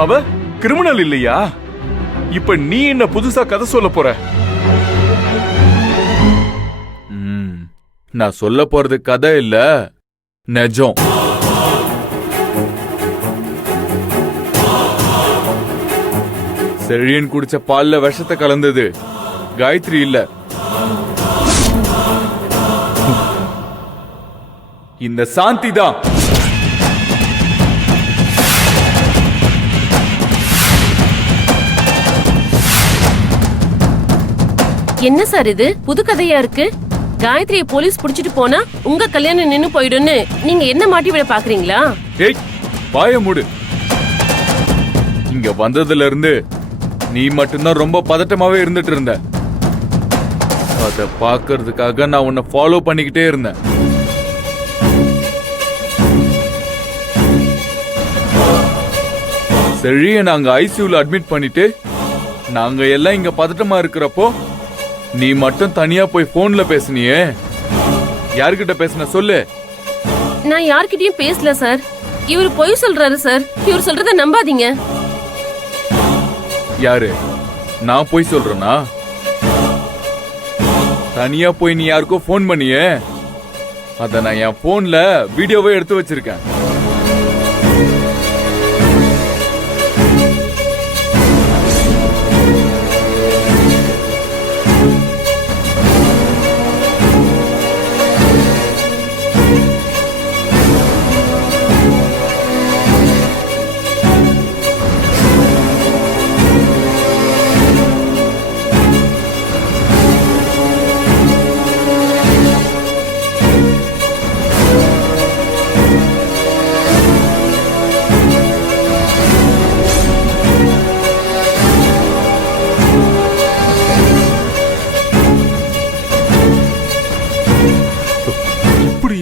அவ கிரிமினல் இல்லையா? இப்ப நீ என்ன புதுசா கதை சொல்ல போற? நான் சொல்ல போறது கதை இல்ல, நிஜம். செழியன் குடிச்ச பால்ல விஷத்தை கலந்தது காயத்ரி இல்ல, இந்த சாந்தி தான். என்ன சார் இது புது கதையா இருக்கு? காயத்ரியை போலீஸ் புடிச்சிட்டு போனா உங்க கல்யாணம் நின்னு போயிடும்னு நீங்க என்ன மாட்டி விட பாக்குறீங்களா? ஏய், வாய மூடு. இங்க வந்ததுல இருந்து நீ மட்டும்தான் ரொம்ப பதட்டமாவே இருந்துட்டு இருந்த. அத பாக்குறதுக்காக நான் உன்னை ஃபாலோ பண்ணிக்கிட்டே இருந்தேன். செழிய நாங்க ஐசியூல அட்மிட் பண்ணிட்டு நாங்க எல்லாம் இங்க பதட்டமா இருக்கிறப்போ நீ மட்டும் தனியா போய் போன்ல பேசுனியே. யார்கிட்ட பேசுன சொல்லு. நான் யார்கிட்டயும் பேசல சார். இவரு பொய் சொல்றாரு சார். இவர் சொல்றத நம்பாதீங்க. யாரு? நான் போய் சொல்றேனா? தனியா போய் நீ யாருக்கோ போன் பண்ணியே, அத நான் என் போன்ல வீடியோவே எடுத்து வச்சிருக்கேன்.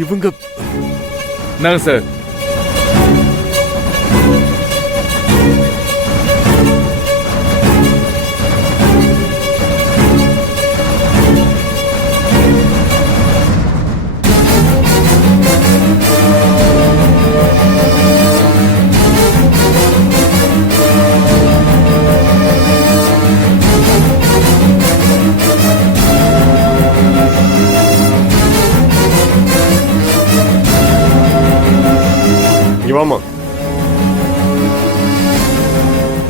இவங்க நாங்க சார் வாமா.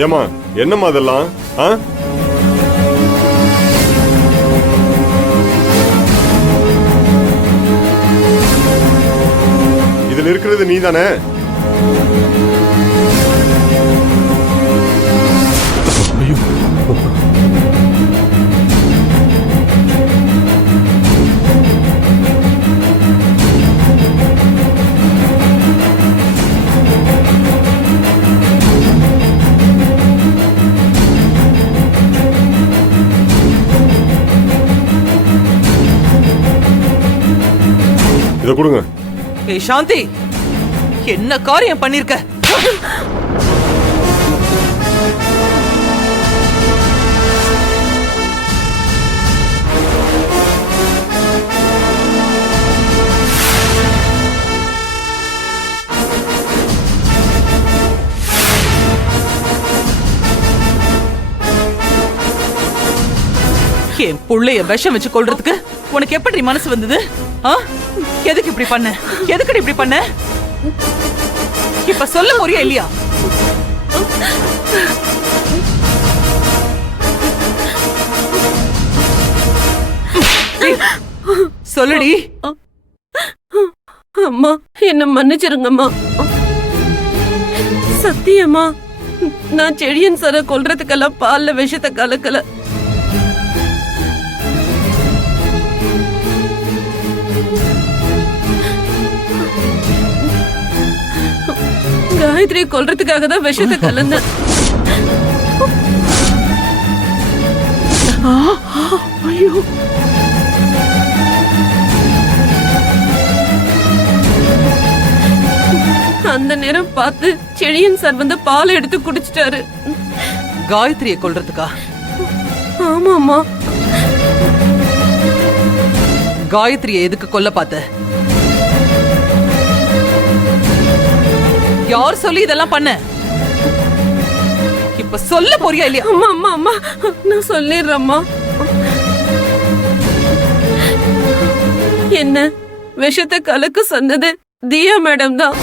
ஏமா என்னம்மா அதெல்லாம்? இதுல இருக்கிறது நீ தானே? இத கொடுங்க. ஏய் சாந்தி, என்ன காரியம் பண்ணிருக்க? என் புள்ளைய விஷம் வச்சு கொள்றதுக்கு உனக்கு எப்படி மனசு வந்தது? எதுக்கு இப்படி பண்ண? எதுக்கு இப்படி பண்ண? இப்ப சொல்ல போறியா இல்லையா? சொல்லுடி. அம்மா என்ன மன்னிச்சிருங்கம்மா. சத்தியம்மா, நான் செழியன் சார கொல்றதுக்கெல்லாம் பால்ல விஷத்தை கலக்கல. காயத்ரி கொல்றதுக்காக தான் விஷத்தை கலந்தேன். ஐயோ, அந்த நேரம் பார்த்து செழியன் சார் வந்து பால் எடுத்து குடிச்சிட்டாரு. காயத்ரியை கொல்றதுக்கா? ஆமாமா. காயத்ரியை எதுக்கு கொல்ல பார்த்த? யார் சொல்லி இதெல்லாம் பண்ண? இப்ப சொல்ல போறியா இல்லையா? அம்மா அம்மா அம்மா நான் சொல்லிடுறேம்மா. என்ன விஷத்தை கலக்க சொன்னது தியா மேடம் தான்.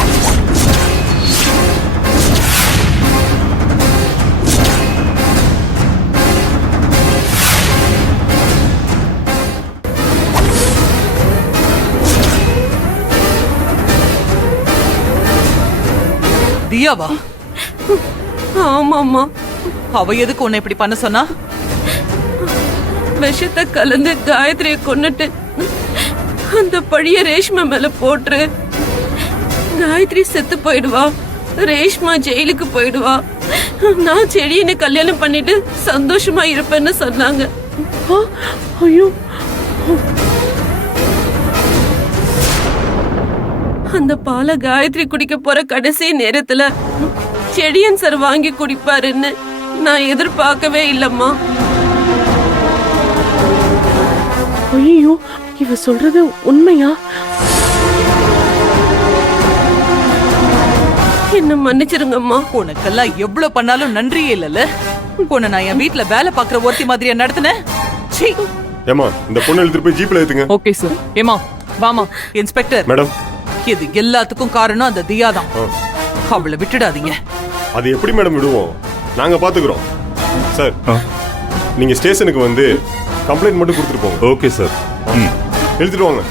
தியாவா? ஆமாம்மா, அவ எதுக்கு உன்னை இப்படி பண்ண சொன்னா? விஷத்தை கலந்து காயத்ரியை கொன்னுட்டு அந்த பழிய ரேஷ்மா மேல போட்டுரு. காயத்ரி செத்து போயிடுவா, ரேஷ்மா ஜெயிலுக்கு போயிடுவா, நான் செடியினை கல்யாணம் பண்ணிட்டு சந்தோஷமா இருப்பேன்னு சொன்னாங்க. ஐயோ, அந்த பாலை காயத்ரி குடிக்க போற கடைசி நேரத்துல செடியன் சார் வாங்கி குடிப்பாருன்னு நான் எதிர்பார்க்கவே இல்லம்மா. ஐயோ, இவ சொல்றது உண்மையா? என்ன மன்னிச்சிருங்கம்மா. உனக்கெல்லாம் எவ்வளவு பண்ணாலும் நன்றியே இல்லல. உன்னை நான் என் வீட்டுல வேலை பாக்குற ஒருத்தி மாதிரியா நடத்தினேன்? சீ. ஏமா இந்த பொண்ணு எடுத்துட்டு போய் ஜீப்ல ஏத்துங்க. Okay sir. ஏமா வாமா. இன்ஸ்பெக்டர் மேடம், இது எல்லாத்துக்கும் காரணம் அந்த தியா தான். அவளை விட்டுடாதீங்க. அது எப்படி மேடம் விடுவோம்? நாங்க பாத்துக்கிறோம். சார், நீங்க ஸ்டேஷனுக்கு வந்து கம்ப்ளைண்ட் மட்டும் கொடுத்துட்டு போங்க. Okay sir. எழுதிட்டு வாங்க.